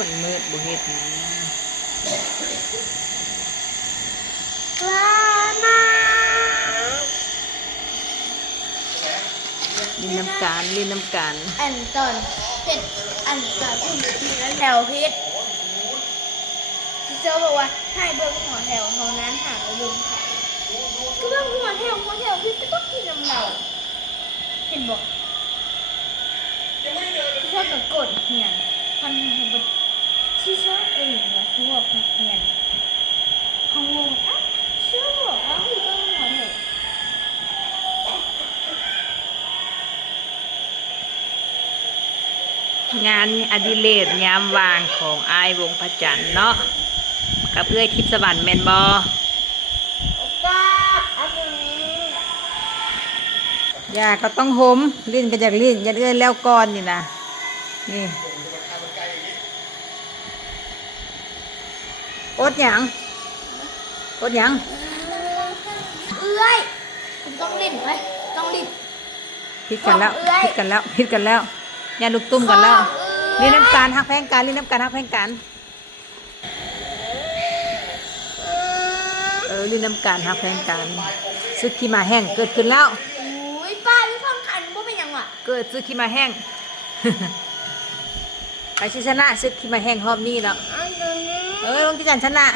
มันมืดบ่เฮ็ดนะลานาลินน้ำการลินน้ำการอันตอนเผ็ดอันตอนที่แล้วแถวพิษพี่เจ้าบอกว่าให้เบิ้งหัวแถวเท่านั้นหาเบิ้งไข่ก็เบิ้งหัวแถวพี่ก็ต้องกินน้ำเหล่าเห็นบอกพี่ชอบกับกดเหียนพันหัวบดที่ชอบว่าทั่วพักเหียนเขางงอ่ะเชื่อบอกว่าพี่เบิ้งหัวแถวงานอดิเรกยามว่างของอายวงพระจันทร์เนาะกับเอื้อยทิพย์สวรรค์แมนบอป้าอันนี้ยาก็ต้องหมลิ้นก็จากลิ้นยัดเอื้อยแล้วก่อนนี่นะนี่อดหยังอดหยังเอ้ยต้องลิ้นไหมต้องลิ้นพิดกันแล้วพิดกันแล้วพิดกันแล้วยาลูกตุ้มกันแล้วลิ้นน้ำการฮักแพงกันลิ้นน้ำการฮักแพงกันลิ้นน้ำการฮักแพงกันซึกขี้มาแห้งเกิดขึ้นแล้วอุ้ยป้าพี่ฟังคันว่าเป็นยังวะเกิดซึกขี้มาแห้งใครชนะซึกขี้มาแห้งรอบนี้แล้วอันนี้วงที่จันชนะ